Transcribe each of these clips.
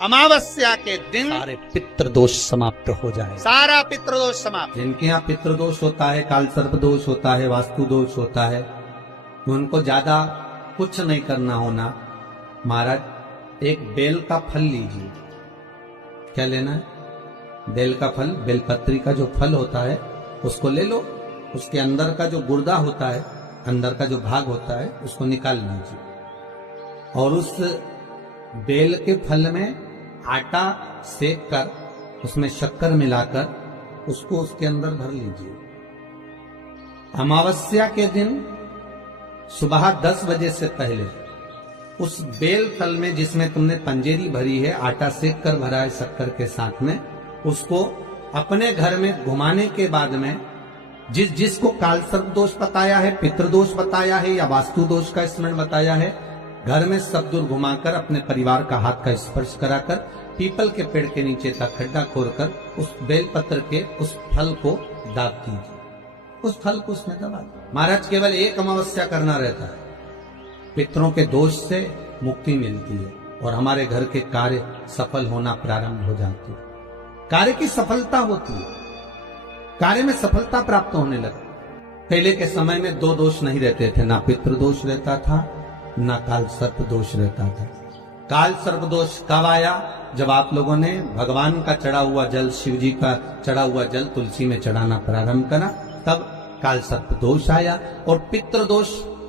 अमावस्या के दिन सारे पितृदोष समाप्त हो जाए। सारा पितृदोष समाप्त। जिनके यहाँ पितृदोष होता है, काल सर्प दोष होता है, वास्तु दोष होता है, उनको ज्यादा कुछ नहीं करना होना। महाराज एक बेल का फल लीजिए। क्या लेना है? बेल का फल, बेलपत्री का जो फल होता है उसको ले लो। उसके अंदर का जो गुर्दा होता है, अंदर का जो भाग होता है, उसको निकाल लीजिए और उस बेल के फल में आटा सेक कर उसमें शक्कर मिलाकर उसको उसके अंदर भर लीजिए। अमावस्या के दिन सुबह 10 बजे से पहले उस बेल फल में, जिसमें तुमने पंजेरी भरी है, आटा सेक कर भरा है शक्कर के साथ में, उसको अपने घर में घुमाने के बाद में जिसको काल सर्प दोष बताया है, पितृदोष बताया है या वास्तु दोष का स्मरण बताया है, घर में सब दूर घुमाकर अपने परिवार का हाथ का स्पर्श कराकर पीपल के पेड़ के नीचे का खड्डा खोदकर उस बेलपत्र के उस फल को दाब दीजिए। उस फल को उसमें दबा दीजिए। महाराज केवल एक अमावस्या करना रहता है, पितरों के दोष से मुक्ति मिलती है और हमारे घर के कार्य सफल होना प्रारंभ हो जाते हैं। कार्य की सफलता होती है, कार्य में सफलता प्राप्त होने लगती। पहले के समय में 2 दोष नहीं रहते थे, ना पितृदोष रहता था, ना काल सर्प दोष रहता था। काल सर्प दोष कब आया? जब आप लोगों ने भगवान का चढ़ा हुआ जल, शिव जी का चढ़ा हुआ जल तुलसी में चढ़ाना प्रारंभ करा, तब काल सर्प दोष आया। और पितृदोष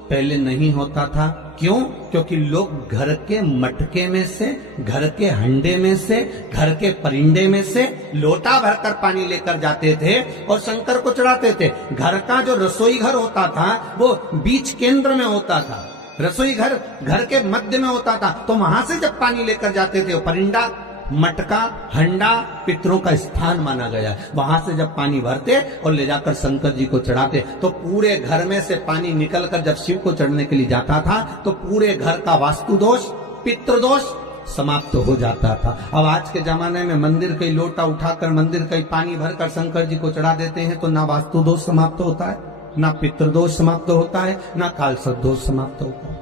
पहले नहीं होता था। क्यों? क्योंकि लोग घर के मटके में से, घर के हंडे में से, घर के परिंडे में से लोटा भरकर पानी लेकर जाते थे और शंकर को चढ़ाते थे। घर का जो रसोई घर होता था वो बीच केंद्र में होता था, रसोई घर घर के मध्य में होता था। तो वहां से जब पानी लेकर जाते थे, परिंडा, मटका, हंडा पितरों का स्थान माना गया। वहां से जब पानी भरते और ले जाकर शंकर जी को चढ़ाते तो पूरे घर में से पानी निकलकर जब शिव को चढ़ने के लिए जाता था तो पूरे घर का वास्तु दोष, पितृदोष समाप्त हो जाता था। अब आज के जमाने में मंदिर का लोटा उठाकर, मंदिर का पानी भरकर शंकर जी को चढ़ा देते हैं तो ना वास्तु दोष समाप्त होता है, ना पितृदोष समाप्त होता है, ना काल सर्प दोष समाप्त होता है।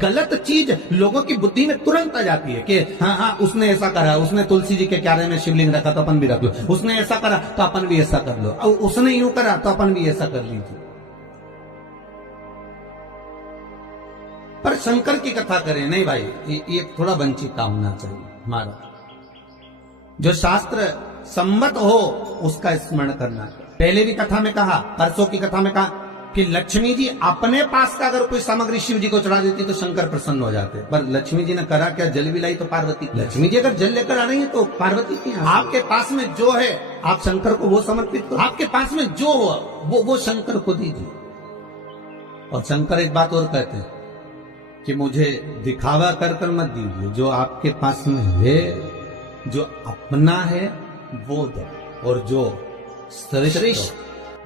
गलत चीज लोगों की बुद्धि में तुरंत आ जाती है कि हाँ उसने ऐसा करा, उसने तुलसी जी के क्यारे में शिवलिंग रखा तो अपन भी रख लो, उसने ऐसा करा तो अपन भी ऐसा कर लो, और उसने यूं करा तो अपन भी ऐसा कर लीजिए। पर शंकर की कथा करें नहीं भाई, ये थोड़ा वंचिता होना चाहिए। हमारा जो शास्त्र सम्मत हो उसका स्मरण करना चाहिए। पहले भी कथा में कहा, परसों की कथा में कहा कि लक्ष्मी जी अपने पास का अगर कोई सामग्री शिव जी को चढ़ा देती तो शंकर प्रसन्न हो जाते। पर लक्ष्मी जी ने करा क्या? जल भी लाई तो पार्वती। लक्ष्मी जी अगर जल लेकर आ रही है तो पार्वती की आपके पास में जो है आप शंकर को वो समर्पित करो। आपके पास में जो हो वो शंकर को दीजिए। और शंकर एक बात और कहते हैं कि मुझे दिखावा कर कर मत दीजिए, जो आपके पास में है, जो अपना है वो दो, और जो श्रेष्ठ,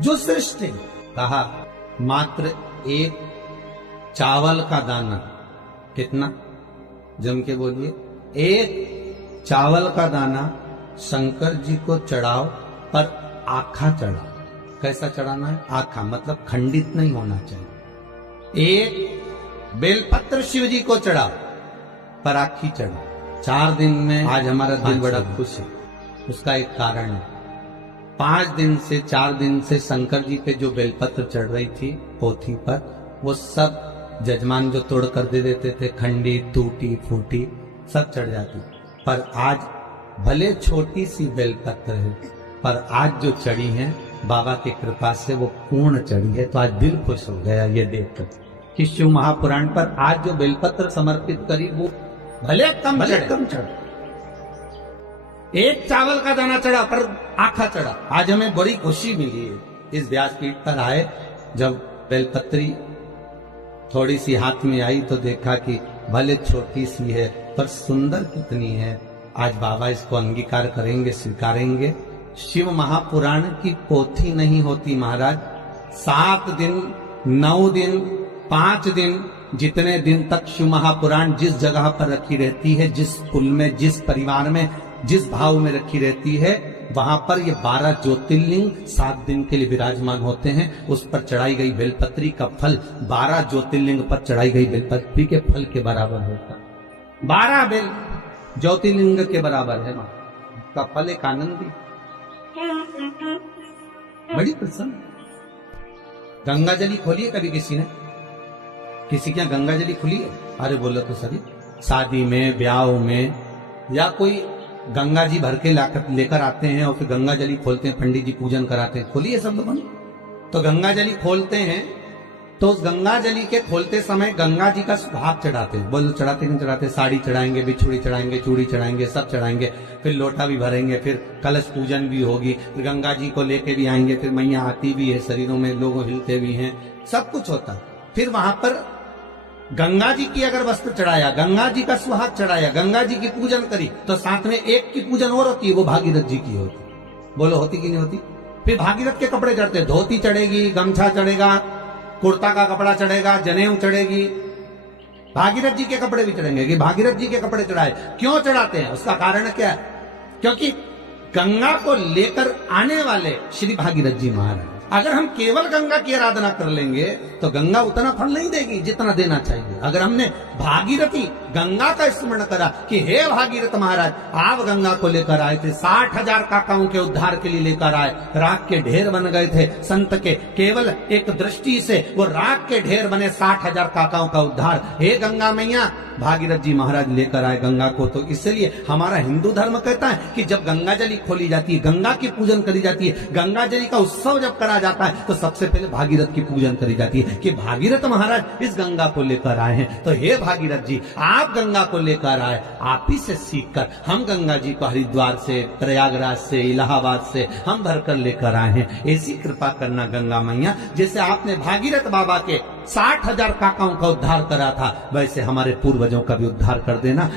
जो श्रेष्ठ है, कहा मात्र एक चावल का दाना। कितना? जम के बोलिए। एक चावल का दाना शंकर जी को चढ़ाओ, पर आखा चढ़ाओ। कैसा चढ़ाना है? आखा, मतलब खंडित नहीं होना चाहिए। एक बेलपत्र शिव जी को चढ़ाओ, पर आखी चढ़ाओ। 4 दिन में आज हमारा दिल बड़ा खुश है। उसका एक कारण है। 5 दिन से 4 दिन से शंकर जी पे जो बेलपत्र चढ़ रही थी पोथी पर, वो सब जजमान जो तोड़ कर दे देते थे, खंडी, टूटी फूटी सब चढ़ जाती। पर आज भले छोटी सी बेलपत्र है, पर आज जो चढ़ी है बाबा की कृपा से वो पूर्ण चढ़ी है। तो आज दिल खुश हो गया ये देखकर कि शिव महापुराण पर आज जो बेलपत्र समर्पित करी वो भले कम चढ़, एक चावल का दाना चढ़ा पर आखा चढ़ा। आज हमें बड़ी खुशी मिली है। इस व्यासपीठ पर आए, जब बेलपत्री थोड़ी सी हाथ में आई तो देखा कि भले छोटी सी है पर सुंदर कितनी है। आज बाबा इसको अंगीकार करेंगे, स्वीकारेंगे। शिव महापुराण की पोथी नहीं होती महाराज। 7 दिन, 9 दिन, 5 दिन, जितने दिन तक शिव महापुराण जिस जगह पर रखी रहती है, जिस कुल में, जिस परिवार में, जिस भाव में रखी रहती है, वहां पर ये 12 ज्योतिर्लिंग 7 दिन के लिए विराजमान होते हैं। उस पर चढ़ाई गई बेलपत्री का फल 12 ज्योतिर्लिंग पर चढ़ाई गई बेलपत्री के फल के बराबर होता। 12 बेल ज्योतिर्लिंग के बराबर है माँ का फल एक आनंदी, बड़ी प्रसन्न। गंगा जली खोली है कभी किसी ने? किसी के यहाँ गंगा जली खुली है? अरे बोलो तो सही, शादी में, ब्याह में, या कोई गंगा जी भर के लेकर आते हैं और फिर गंगा जली खोलते हैं, पंडित जी पूजन कराते हैं। खोली है सब लोगों ने? तो गंगा जली खोलते हैं तो उस गंगा जली के खोलते समय गंगा जी का सुहाग चढ़ाते हैं। बोलो चढ़ाते नहीं चढ़ाते? साड़ी चढ़ाएंगे, बिछुड़ी चढ़ाएंगे, चूड़ी चढ़ाएंगे, सब चढ़ाएंगे, फिर लोटा भी भरेंगे, फिर कलश पूजन भी होगी, फिर गंगा जी को लेके भी आएंगे, फिर मैया आती भी है, शरीरों में लोग हिलते भी हैं, सब कुछ होता है। फिर वहां पर गंगा जी की अगर वस्त्र चढ़ाया, गंगा जी का सुहाग चढ़ाया, गंगा जी की पूजन करी, तो साथ में एक की पूजन और होती है, वो भागीरथ जी की होती। बोलो होती कि नहीं होती? फिर भागीरथ के कपड़े चढ़ते, धोती चढ़ेगी, गमछा चढ़ेगा, कुर्ता का कपड़ा चढ़ेगा, जनेऊ चढ़ेगी, भागीरथ जी के कपड़े भी चढ़ेंगे। कि भागीरथ जी के कपड़े चढ़ाए, क्यों चढ़ाते हैं? उसका कारण क्या है? क्योंकि गंगा को लेकर आने वाले श्री भागीरथ जी महाराज। अगर हम केवल गंगा की आराधना कर लेंगे तो गंगा उतना फल नहीं देगी जितना देना चाहिए। अगर हमने भागीरथी गंगा का स्मरण करा कि हे भागीरथ महाराज, आप गंगा को लेकर आए थे, 60,000 काकाओं के उद्धार के लिए लेकर आए, राख के ढेर बन गए थे संत के, केवल एक दृष्टि से वो राख के ढेर बने, 60,000 काकाओं का उद्धार। हे गंगा मैया, भागीरथ जी महाराज लेकर आए गंगा को। तो इसलिए हमारा हिंदू धर्म कहता है कि जब गंगा जली खोली जाती है, गंगा की पूजन करी जाती है, गंगा जली का उत्सव जब करा जाता है, तो सबसे पहले भागीरथ की पूजन करी जाती है कि भागीरथ महाराज इस गंगा को लेकर आए हैं। तो हे भागीरथ जी, आप गंगा को लेकर आए, आप ही से सीखकर हम गंगा जी को हरिद्वार से, प्रयागराज से, इलाहाबाद से हम भरकर लेकर आए हैं। ऐसी कृपा करना गंगा मैया, जैसे आपने भागीरथ बाबा के 60,000 काकाओं का उद्धार करा था, वैसे हमारे पूर्वजों का भी उद्धार कर देना।